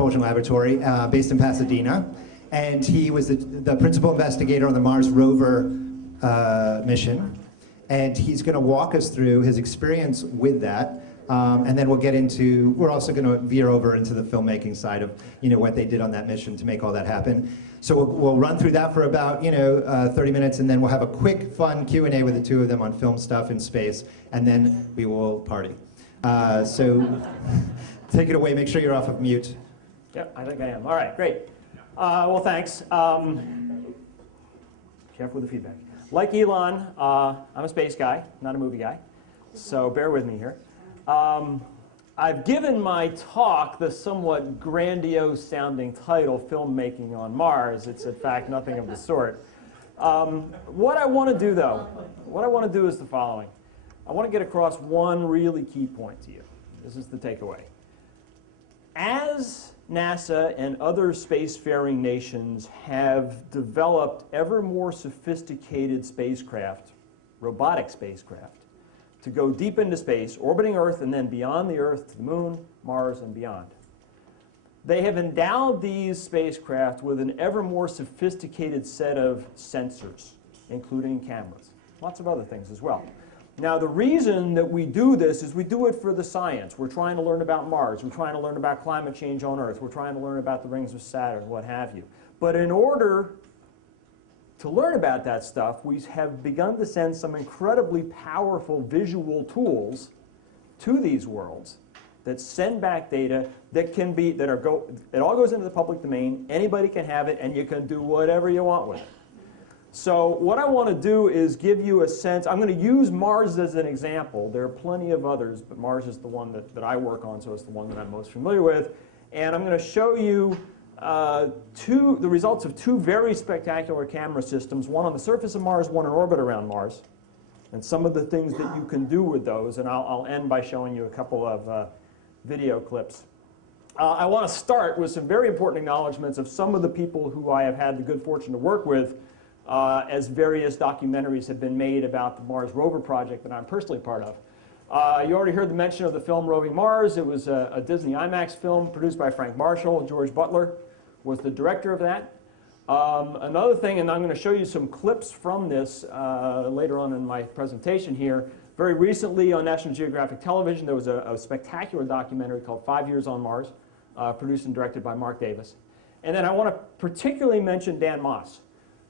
Propulsion Laboratory based in Pasadena. And he was the principal investigator on the Mars rover mission. And he's going to walk us through his experience with that. And then we'll get into, we're also going to veer over into the filmmaking side of, what they did on that mission to make all that happen. So we'll run through that for about, 30 minutes, and then we'll have a quick, fun Q&A with the two of them on film stuff in space, and then we will party. So take it away. Make sure you're off of mute. Yep, I think I am. All right, great. Well, thanks. Careful with the feedback. Like Elon, I'm a space guy, not a movie guy, so bear with me here. I've given my talk the somewhat grandiose-sounding title, Filmmaking on Mars. It's, in fact, nothing of the sort. What I want to do, though, is the following. I want to get across one really key point to you. This is the takeaway. As NASA and other spacefaring nations have developed ever more sophisticated spacecraft, robotic spacecraft, to go deep into space, orbiting Earth and then beyond the Earth to the Moon, Mars, and beyond. They have endowed these spacecraft with an ever more sophisticated set of sensors, including cameras. Lots of other things as well. Now, the reason that we do this is we do it for the science. We're trying to learn about Mars. We're trying to learn about climate change on Earth. We're trying to learn about the rings of Saturn, what have you. But in order to learn about that stuff, we have begun to send some incredibly powerful visual tools to these worlds that send back data that can be, it all goes into the public domain. Anybody can have it, and you can do whatever you want with it. So what I want to do is give you a sense. I'm going to use Mars as an example. There are plenty of others, but Mars is the one that I work on, so it's the one that I'm most familiar with. And I'm going to show you the results of two very spectacular camera systems, one on the surface of Mars, one in orbit around Mars, and some of the things that you can do with those. And I'll end by showing you a couple of video clips. I want to start with some very important acknowledgments of some of the people who I have had the good fortune to work with as various documentaries have been made about the Mars rover project that I'm personally part of. You already heard the mention of the film Roving Mars. It was a Disney IMAX film produced by Frank Marshall. George Butler was the director of that. Another thing, and I'm going to show you some clips from this later on in my presentation here. Very recently on National Geographic Television, there was a spectacular documentary called 5 Years on Mars, produced and directed by Mark Davis. And then I want to particularly mention Dan Moss.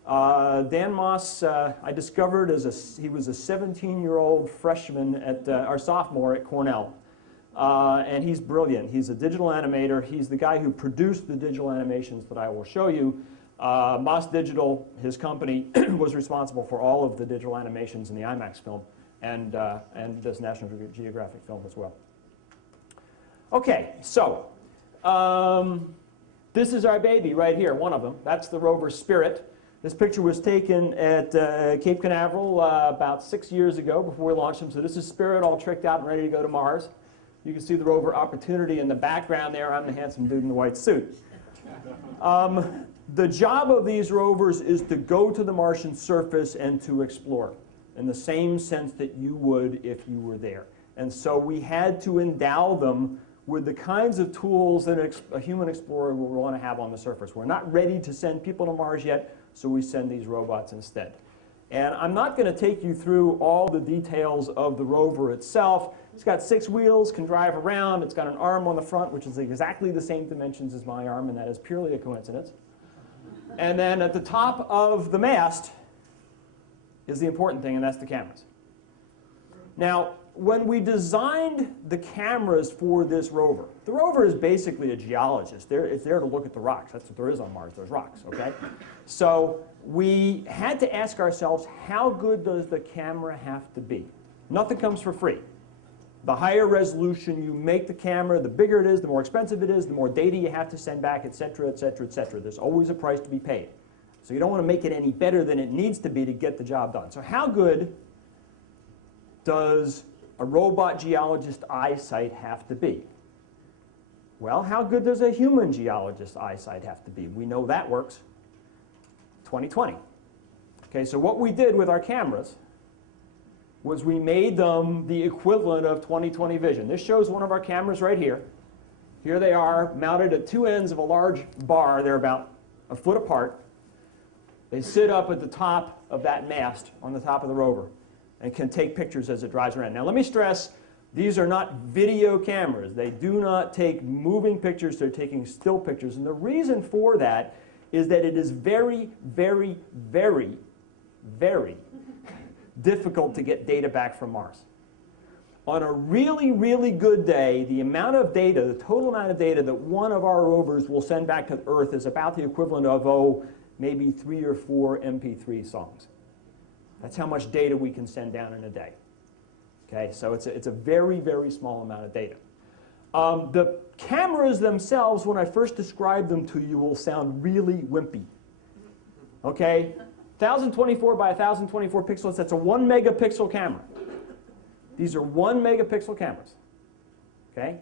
Dan Moss, I discovered he was a 17-year-old freshman or sophomore at Cornell. And he's brilliant. He's a digital animator. He's the guy who produced the digital animations that I will show you. Moss Digital, his company, was responsible for all of the digital animations in the IMAX film and this National Geographic film as well. Okay, so this is our baby right here, one of them. That's the Rover Spirit. This picture was taken at Cape Canaveral about 6 years ago before we launched them. So this is Spirit all tricked out and ready to go to Mars. You can see the rover Opportunity in the background there. I'm the handsome dude in the white suit. The job of these rovers is to go to the Martian surface and to explore in the same sense that you would if you were there. And so we had to endow them with the kinds of tools that a human explorer will want to have on the surface. We're not ready to send people to Mars yet, so we send these robots instead. And I'm not going to take you through all the details of the rover itself. It's got 6 wheels, can drive around. It's got an arm on the front, which is exactly the same dimensions as my arm, and that is purely a coincidence. And then at the top of the mast is the important thing, and that's the cameras. Now, when we designed the cameras for this rover, the rover is basically a geologist. It's there to look at the rocks. That's what there is on Mars. There's rocks, okay? So we had to ask ourselves, how good does the camera have to be? Nothing comes for free. The higher resolution you make the camera, the bigger it is, the more expensive it is, the more data you have to send back, et cetera, et cetera, et cetera. There's always a price to be paid. So you don't want to make it any better than it needs to be to get the job done. So how good does a robot geologist's eyesight have to be? Well, how good does a human geologist's eyesight have to be? We know that works. 20/20. Okay, so what we did with our cameras was we made them the equivalent of 20/20 vision. This shows one of our cameras right here. Here they are, mounted at two ends of a large bar. They're about a foot apart. They sit up at the top of that mast on the top of the rover and can take pictures as it drives around. Now let me stress, these are not video cameras. They do not take moving pictures. They're taking still pictures. And the reason for that is that it is very, very, very, very difficult to get data back from Mars. On a really, really good day, the amount of data, the total amount of data that one of our rovers will send back to Earth is about the equivalent of, oh, maybe 3 or 4 MP3 songs. That's how much data we can send down in a day. Okay, so it's a very, very small amount of data. The cameras themselves, when I first describe them to you, will sound really wimpy. Okay, 1024 by 1024 pixels, that's a 1 megapixel camera. These are 1 megapixel cameras. Okay?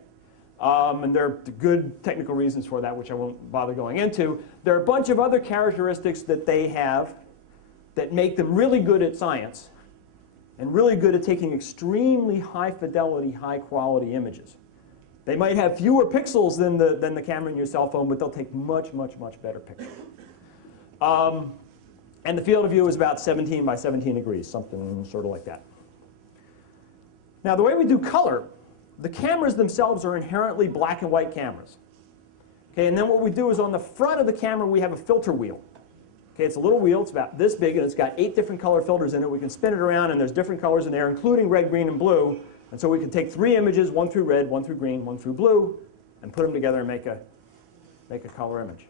And there are good technical reasons for that, which I won't bother going into. There are a bunch of other characteristics that they have that make them really good at science and really good at taking extremely high fidelity, high quality images. They might have fewer pixels than the camera in your cell phone, but they'll take much, much, much better pictures. And the field of view is about 17 by 17 degrees, something sort of like that. Now, the way we do color, the cameras themselves are inherently black and white cameras. Okay, and then what we do is on the front of the camera, we have a filter wheel. Okay, it's a little wheel. It's about this big, and it's got 8 different color filters in it. We can spin it around, and there's different colors in there, including red, green, and blue. And so we can take 3 images, one through red, one through green, one through blue, and put them together and make a color image.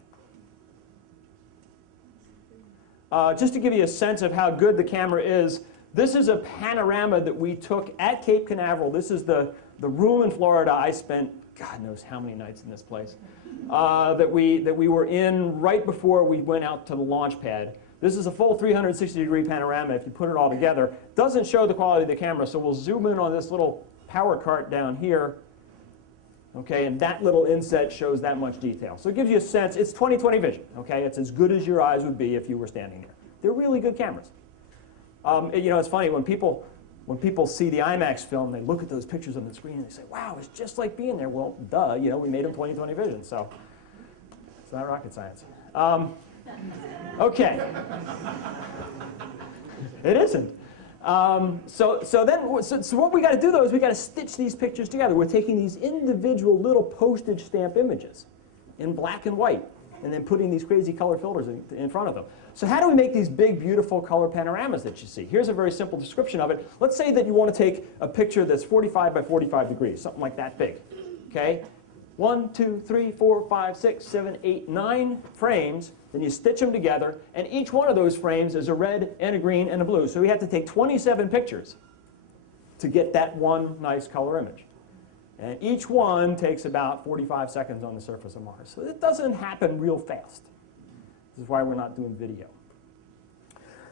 Just to give you a sense of how good the camera is, this is a panorama that we took at Cape Canaveral. This is the room in Florida I spent, God knows how many nights in this place, that we were in right before we went out to the launch pad. This is a full 360-degree panorama. If you put it all together, doesn't show the quality of the camera, so we'll zoom in on this little power cart down here. Okay, and that little inset shows that much detail. So it gives you a sense. It's 20/20 vision. Okay, it's as good as your eyes would be if you were standing here. They're really good cameras. You know, it's funny when people see the IMAX film, they look at those pictures on the screen and they say, "Wow, it's just like being there." Well, duh. You know, we made them 20/20 vision, so it's not rocket science. Okay, it isn't. So what we got to do though is we got to stitch these pictures together. We're taking these individual little postage stamp images in black and white, and then putting these crazy color filters in front of them. So how do we make these big, beautiful color panoramas that you see? Here's a very simple description of it. Let's say that you want to take a picture that's 45 by 45 degrees, something like that big. Okay? 1, 2, 3, 4, 5, 6, 7, 8, 9 frames. Then you stitch them together, and each one of those frames is a red and a green and a blue. So we have to take 27 pictures to get that one nice color image. And each one takes about 45 seconds on the surface of Mars. So it doesn't happen real fast. This is why we're not doing video.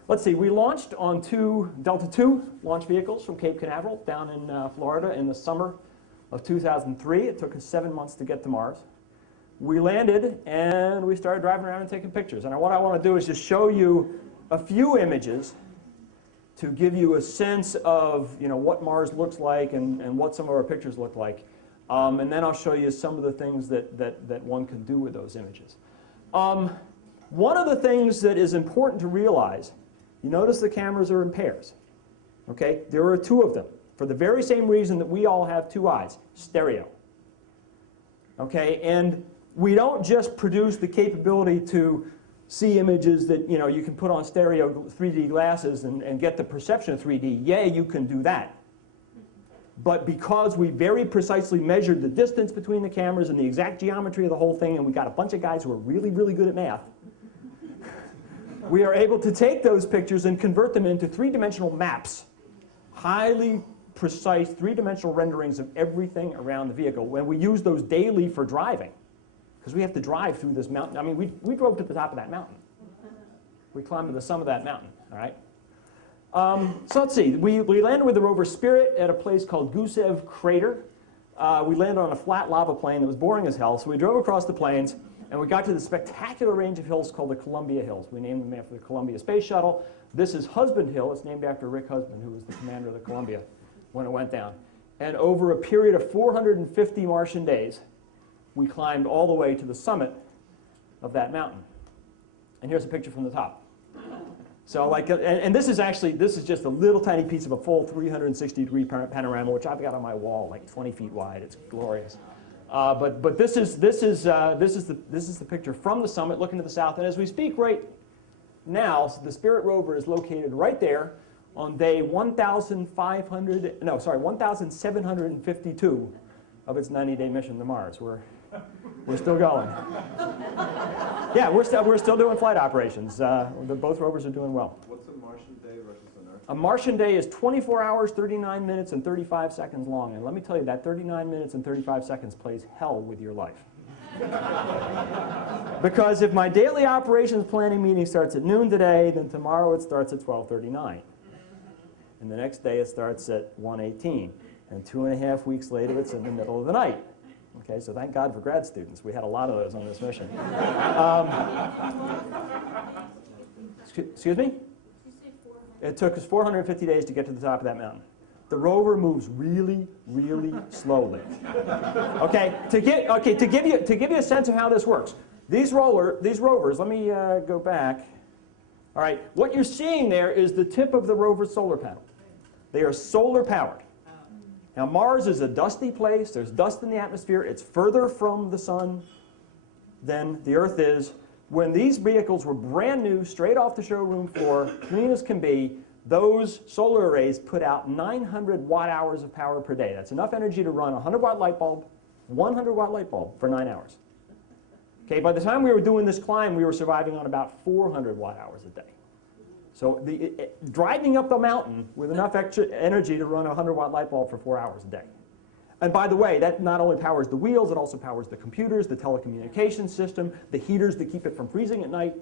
Let's see, we launched on 2 Delta II launch vehicles from Cape Canaveral down in Florida in the summer of 2003. It took us 7 months to get to Mars. We landed and we started driving around and taking pictures. And what I want to do is just show you a few images to give you a sense of, you know, what Mars looks like and what some of our pictures look like. And then I'll show you some of the things that one can do with those images. One of the things that is important to realize, you notice the cameras are in pairs. Okay? There are 2 of them for the very same reason that we all have 2 eyes, stereo. Okay? And we don't just produce the capability to see images that you can put on stereo 3D glasses and get the perception of 3D. Yeah, you can do that. But because we very precisely measured the distance between the cameras and the exact geometry of the whole thing, and we got a bunch of guys who are really, really good at math, we are able to take those pictures and convert them into 3-dimensional maps, highly precise 3-dimensional renderings of everything around the vehicle. When we use those daily for driving, because we have to drive through this mountain. I mean, we drove to the top of that mountain. We climbed to the summit of that mountain, all right? So let's see. We landed with the Rover Spirit at a place called Gusev Crater. We landed on a flat lava plain that was boring as hell, so we drove across the plains, and we got to the spectacular range of hills called the Columbia Hills. We named them after the Columbia Space Shuttle. This is Husband Hill. It's named after Rick Husband, who was the commander of the Columbia when it went down. And over a period of 450 Martian days, we climbed all the way to the summit of that mountain. And here's a picture from the top. So like, and this is just a little tiny piece of a full 360-degree panorama, which I've got on my wall, like 20 feet wide. It's glorious. But this is the picture from the summit, looking to the south. And as we speak right now, the Spirit rover is located right there on day 1,752 of its 90-day mission to Mars. We're still going. Yeah, we're still doing flight operations. Both rovers are doing well. What's a Martian day versus an Earth? A Martian day is 24 hours, 39 minutes, and 35 seconds long. And let me tell you, that 39 minutes and 35 seconds plays hell with your life. Because if my daily operations planning meeting starts at noon today, then tomorrow it starts at 12:39. And the next day it starts at 1:18. And 2.5 weeks later it's in the middle of the night. Okay, so thank God for grad students. We had a lot of those on this mission. Excuse me? It took us 450 days to get to the top of that mountain. The rover moves really, really slowly. Okay, to give you a sense of how this works. These rovers, let me go back. All right, what you're seeing there is the tip of the rover's solar panel. They are solar powered. Now Mars is a dusty place. There's dust in the atmosphere. It's further from the sun than the Earth is. When these vehicles were brand new, straight off the showroom floor, clean as can be, those solar arrays put out 900 watt-hours of power per day. That's enough energy to run a 100-watt light bulb, 100-watt light bulb for 9 hours. Okay, by the time we were doing this climb, we were surviving on about 400 watt-hours a day. So driving up the mountain with enough extra energy to run a 100-watt light bulb for 4 hours a day. And by the way, that not only powers the wheels, it also powers the computers, the telecommunications system, the heaters that keep it from freezing at night.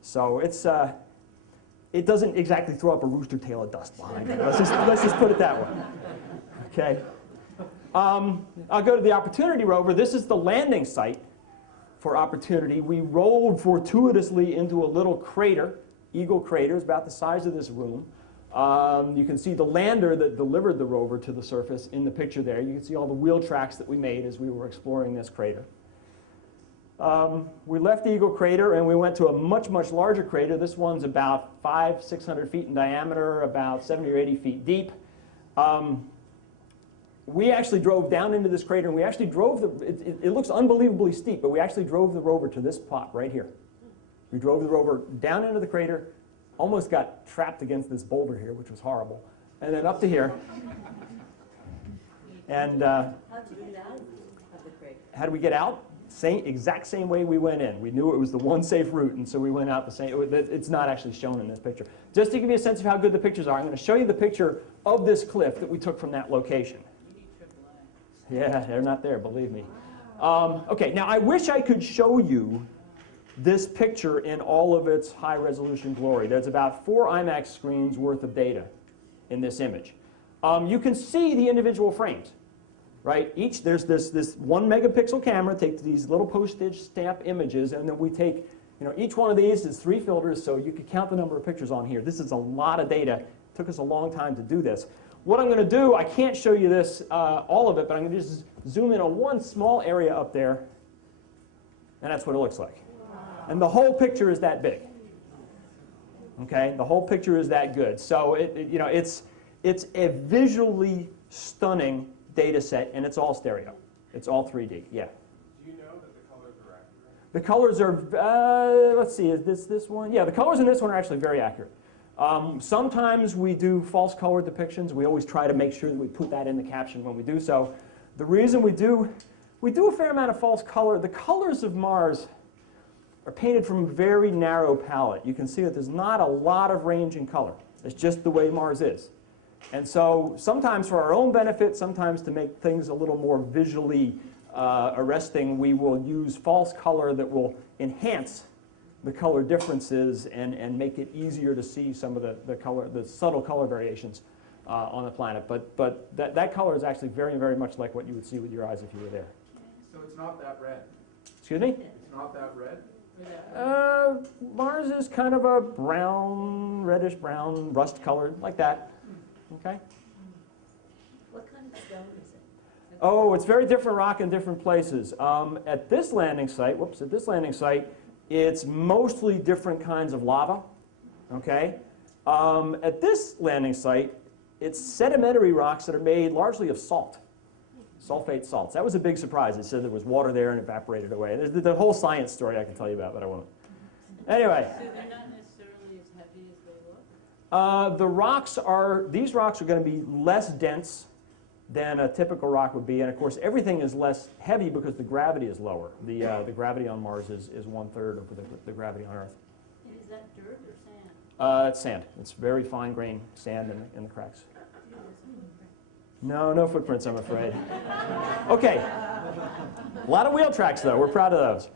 So it doesn't exactly throw up a rooster tail of dust behind it. Let's just put it that way. Okay. I'll go to the Opportunity rover. This is the landing site for Opportunity. We rolled fortuitously into a little crater. Eagle crater is about the size of this room. You can see the lander that delivered the rover to the surface in the picture there. You can see all the wheel tracks that we made as we were exploring this crater. We left the Eagle crater and we went to a much, much larger crater. This one's about 500-600 feet in diameter, about 70 or 80 feet deep. We actually drove down into this crater, and we actually drove it looks unbelievably steep, but we actually drove the rover to this spot right here. We drove the rover down into the crater, almost got trapped against this boulder here, which was horrible, and then up to here. And how did you get out of the crater? How did we get out? Exact same way we went in. We knew it was the one safe route, and so we went out the same. It's not actually shown in this picture. Just to give you a sense of how good the pictures are, I'm going to show you the picture of this cliff that we took from that location. Yeah, they're not there, believe me. Okay, now I wish I could show you this picture in all of its high-resolution glory. There's about 4 IMAX screens worth of data in this image. You can see the individual frames, right? There's this 1 megapixel camera, takes these little postage stamp images, and then we take, each one of these is 3 filters, so you could count the number of pictures on here. This is a lot of data. It took us a long time to do this. What I'm going to do, I can't show you this, all of it, but I'm going to just zoom in on one small area up there, and that's what it looks like. And the whole picture is that big. Okay, the whole picture is that good. So it's a visually stunning data set, and it's all stereo. It's all 3D. Yeah. Do you know that the colors are accurate? The colors are. Let's see. Is this one? Yeah, the colors in this one are actually very accurate. Sometimes we do false color depictions. We always try to make sure that we put that in the caption when we do so. The reason we do a fair amount of false color. The colors of Mars are painted from a very narrow palette. You can see that there's not a lot of range in color. It's just the way Mars is. And so sometimes for our own benefit, sometimes to make things a little more visually arresting, we will use false color that will enhance the color differences and make it easier to see some of the subtle color variations on the planet. But that color is actually very, very much like what you would see with your eyes if you were there. So it's not that red? Excuse me? It's not that red? Mars is kind of a brown, reddish brown, rust colored, like that. Okay? What kind of stone is it? Oh, it's very different rock in different places. At this landing site, it's mostly different kinds of lava, okay? At this landing site, it's sedimentary rocks that are made largely of salt, sulfate salts. That was a big surprise. It said there was water there and evaporated away. There's the whole science story I can tell you about, but I won't. Anyway. So they're not necessarily as heavy as they look? These rocks are going to be less dense than a typical rock would be, and of course everything is less heavy because the gravity is lower. The gravity on Mars is 1/3 of the gravity on Earth. And is that dirt or sand? It's sand. It's very fine grained sand in the cracks. No footprints, I'm afraid. Okay. A lot of wheel tracks, though. We're proud of those.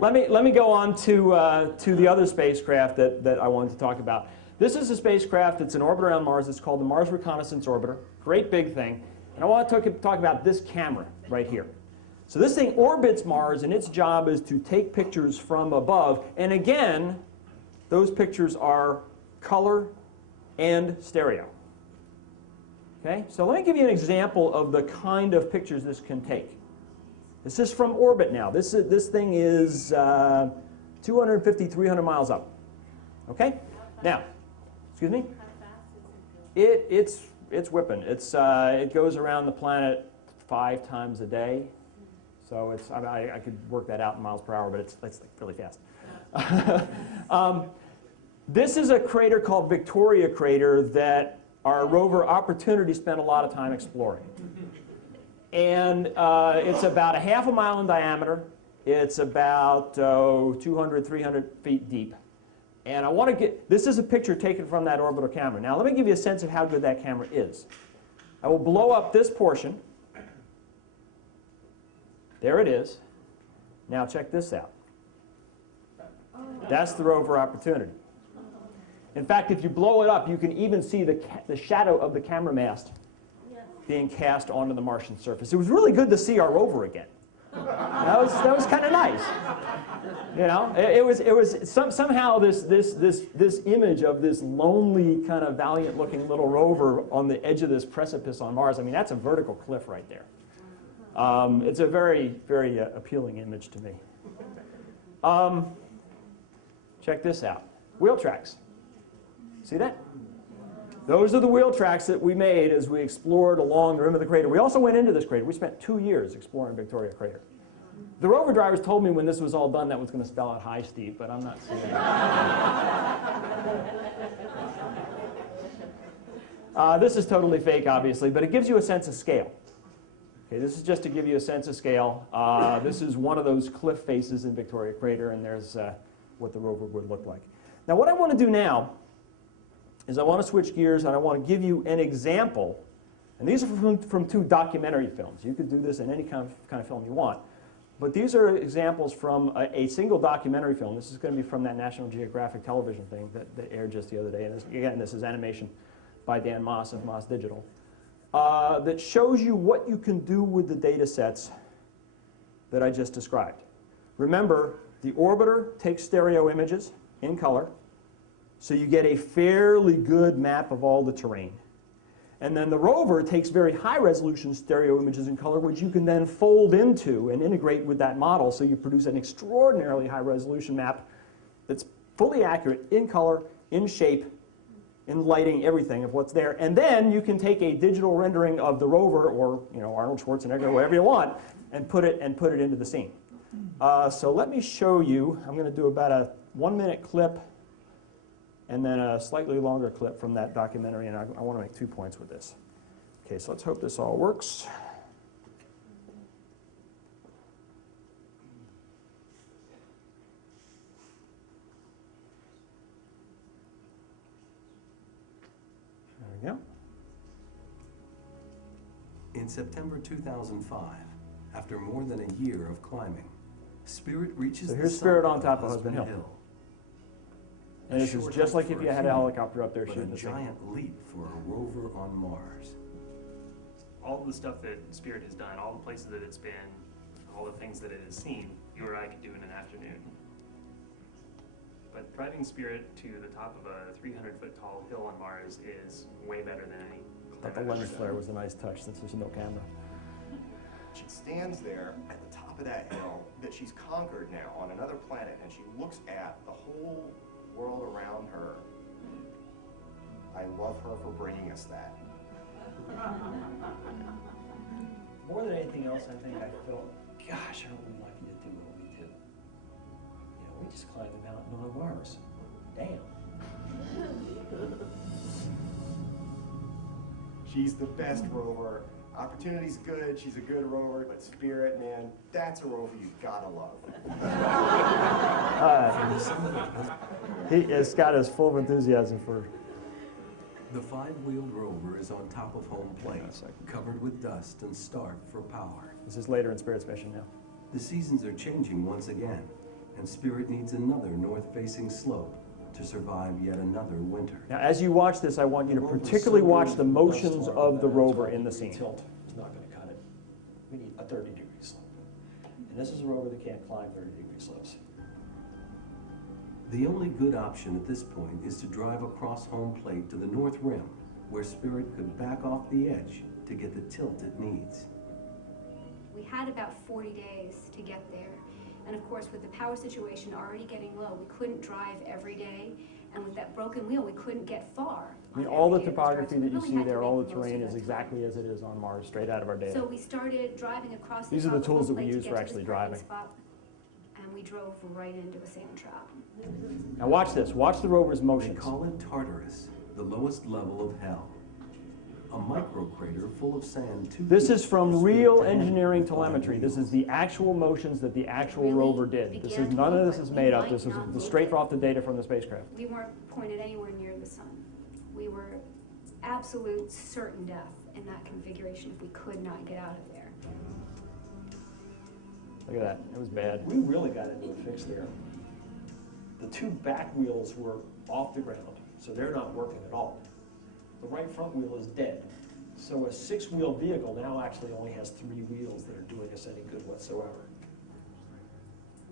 Let me go on to the other spacecraft that I wanted to talk about. This is a spacecraft that's in orbit around Mars. It's called the Mars Reconnaissance Orbiter. Great big thing. And I want to talk about this camera right here. So this thing orbits Mars, and its job is to take pictures from above. And again, those pictures are color and stereo. Okay? So let me give you an example of the kind of pictures this can take. This is from orbit now. This thing is 250, 300 miles up. Okay? Now, excuse me? How fast is it? It's whipping. It goes around the planet 5 times a day. So I could work that out in miles per hour, but it's like really fast. This is a crater called Victoria Crater that our rover Opportunity spent a lot of time exploring. And it's about 1/2 mile in diameter. It's about 200, 300 feet deep. And I want to this is a picture taken from that orbital camera. Now let me give you a sense of how good that camera is. I will blow up this portion. There it is. Now check this out. That's the rover Opportunity. In fact, if you blow it up, you can even see the shadow of the camera mast being cast onto the Martian surface. It was really good to see our rover again. That was kind of nice. You know, it was somehow this image of this lonely, kind of valiant-looking little rover on the edge of this precipice on Mars. I mean, that's a vertical cliff right there. It's a very, very appealing image to me. Check this out. Wheel tracks. See that? Those are the wheel tracks that we made as we explored along the rim of the crater. We also went into this crater. We spent 2 years exploring Victoria Crater. The rover drivers told me when this was all done that was going to spell out high steep, but I'm not seeing it. This is totally fake, obviously, but it gives you a sense of scale. Okay, this is just to give you a sense of scale. This is one of those cliff faces in Victoria Crater, and there's what the rover would look like. Now, what I want to do now is I want to switch gears and I want to give you an example. And these are from 2 documentary films. You could do this in any kind of film you want. But these are examples from a single documentary film. This is going to be from that National Geographic television thing that aired just the other day. And again, this is animation by Dan Moss of Moss Digital. That shows you what you can do with the data sets that I just described. Remember, the orbiter takes stereo images in color. So you get a fairly good map of all the terrain. And then the rover takes very high-resolution stereo images in color, which you can then fold into and integrate with that model, so you produce an extraordinarily high-resolution map that's fully accurate in color, in shape, in lighting, everything of what's there. And then you can take a digital rendering of the rover, or Arnold Schwarzenegger, whatever you want, and put it into the scene. So let me show you. I'm going to do about a 1-minute clip and then a slightly longer clip from that documentary, and I want to make 2 points with this. Okay, so let's hope this all works. There we go. In September 2005, after more than a year of climbing, Spirit reaches So the here's Spirit summit on top of Husband Hill. And this is just like if you had a helicopter up there but shooting a the thing. giant leap for a rover on Mars. All the stuff that Spirit has done, all the places that it's been, all the things that it has seen, you or I could do in an afternoon. But driving Spirit to the top of a 300-foot tall hill on Mars is way better than any But the lens flare was a nice touch since there's no camera. She stands there at the top of that hill that she's conquered now on another planet, and she looks at the whole world around her. I love her for bringing us that. More than anything else, I think I felt, gosh, aren't we lucky to do what we do? You know, we just climbed the mountain on Mars. Damn. She's the best rover. Opportunity's good, she's a good rover, but Spirit, man, that's a rover you gotta love. Scott is full of enthusiasm for. The 5-wheeled rover is on top of home plate, covered with dust and starved for power. This is later in Spirit's mission now. The seasons are changing once again, and Spirit needs another north-facing slope to survive yet another winter. Now, as you watch this, I want you to particularly watch the motions of the rover in the scene. Tilt is not going to cut it. We need a 30-degree slope. And this is a rover that can't climb 30-degree slopes. The only good option at this point is to drive across home plate to the north rim, where Spirit could back off the edge to get the tilt it needs. We had about 40 days to get there. And of course, with the power situation already getting low, we couldn't drive every day. And with that broken wheel, we couldn't get far. I mean, all the topography that you see there, all the terrain is exactly as it is on Mars, straight out of our data. So we started driving across the These are the top of tools that home we plate use to for get to actually this parking driving. spot, and we drove right into a sand trap. Now watch this. Watch the rover's They motions. call it Tartarus, the lowest level of hell. A microcrater full of sand. This is from real engineering telemetry. This is the actual motions that the actual Really rover did. This is none of this is made up. This is straight off the data from the spacecraft. We weren't pointed anywhere near the sun. We were absolute certain death in that configuration if we could not get out of there. Look at that. It was bad. We really got into a fix there. The two back wheels were off the ground, so they're not working at all. The right front wheel is dead. So a 6-wheel vehicle now actually only has 3 wheels that are doing us any good whatsoever.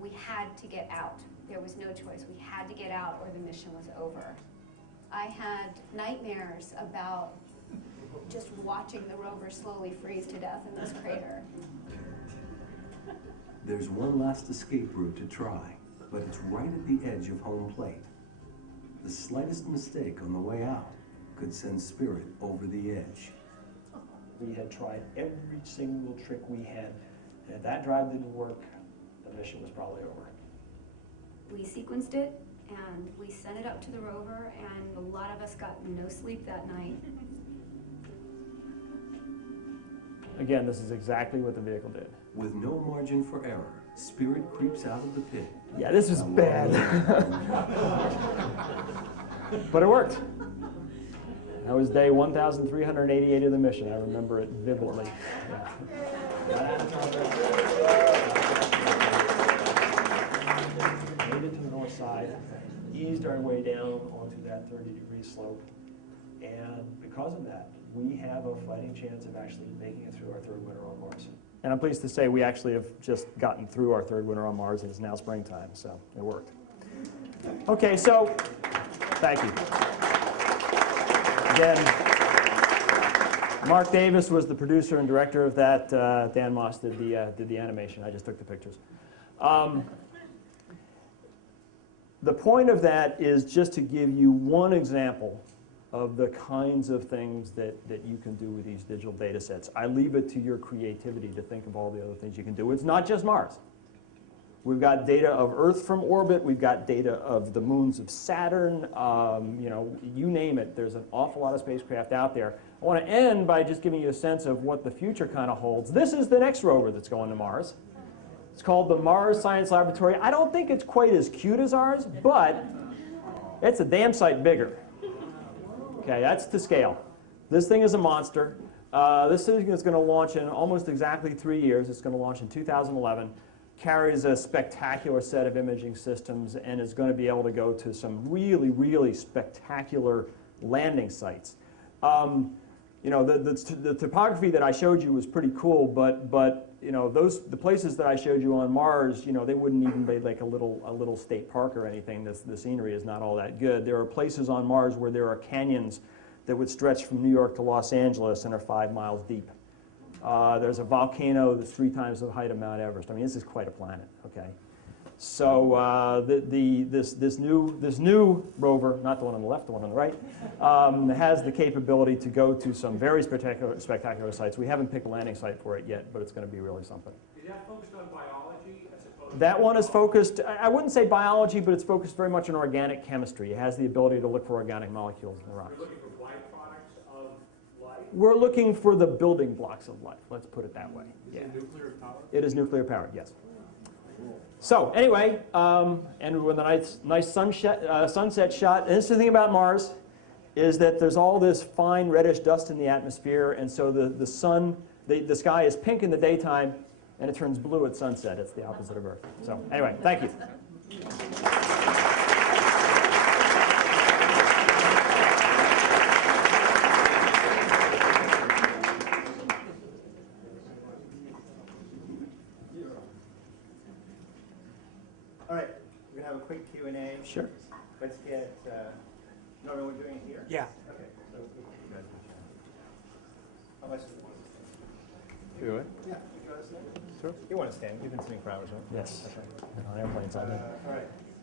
We had to get out. There was no choice. We had to get out or the mission was over. I had nightmares about just watching the rover slowly freeze to death in this crater. There's one last escape route to try, but it's right at the edge of home plate. The slightest mistake on the way out could send Spirit over the edge. We had tried every single trick we had, and if that drive didn't work, the mission was probably over. We sequenced it and we sent it up to the rover, and a lot of us got no sleep that night. Again, this is exactly what the vehicle did. With no margin for error, Spirit creeps out of the pit. Yeah, this was bad. But it worked. That was day 1,388 of the mission. I remember it vividly. Yeah. Made it to the north side, eased our way down onto that 30-degree slope, and because of that, we have a fighting chance of actually making it through our 3rd winter on Mars. And I'm pleased to say we actually have just gotten through our 3rd winter on Mars, and it's now springtime, so it worked. Okay, so thank you. Again, Mark Davis was the producer and director of that. Dan Moss did the animation. I just took the pictures. The point of that is just to give you one example of the kinds of things that you can do with these digital data sets. I leave it to your creativity to think of all the other things you can do. It's not just Mars. We've got data of Earth from orbit. We've got data of the moons of Saturn. You know, you name it. There's an awful lot of spacecraft out there. I want to end by just giving you a sense of what the future kind of holds. This is the next rover that's going to Mars. It's called the Mars Science Laboratory. I don't think it's quite as cute as ours, but it's a damn sight bigger. Okay, that's to scale. This thing is a monster. This thing is going to launch in almost exactly 3 years. It's going to launch in 2011. Carries a spectacular set of imaging systems and is going to be able to go to some really, really spectacular landing sites. You know, the topography that I showed you was pretty cool, but you know, the places that I showed you on Mars, you know, they wouldn't even be like a little state park or anything. The scenery is not all that good. There are places on Mars where there are canyons that would stretch from New York to Los Angeles and are 5 miles deep. There's a volcano that's 3 times the height of Mount Everest. I mean, this is quite a planet, okay? So this new rover, not the one on the left, the one on the right, has the capability to go to some very spectacular sites. We haven't picked a landing site for it yet, but it's going to be really something. Is that focused on biology as opposed That one is focused, I wouldn't say biology, but it's focused very much on organic chemistry. It has the ability to look for organic molecules in the rocks. You're looking for byproducts of life? We're looking for the building blocks of life, let's put it that way. Is it nuclear powered? It is nuclear powered, yes. So anyway, and with a nice sunset shot. And this is the thing about Mars, is that there's all this fine reddish dust in the atmosphere, and so the sky is pink in the daytime, and it turns blue at sunset. It's the opposite of Earth. So anyway, thank you. All right, we're gonna have a quick Q&A. Sure. Let's get, no, we're doing it here? Yeah. Okay, so you guys can share. How much do you want to stand? Do it. Yeah, would you want to stand? Sure. You want to stand, you've been sitting for hours, right? Yes. Okay. On airplanes all day. All right.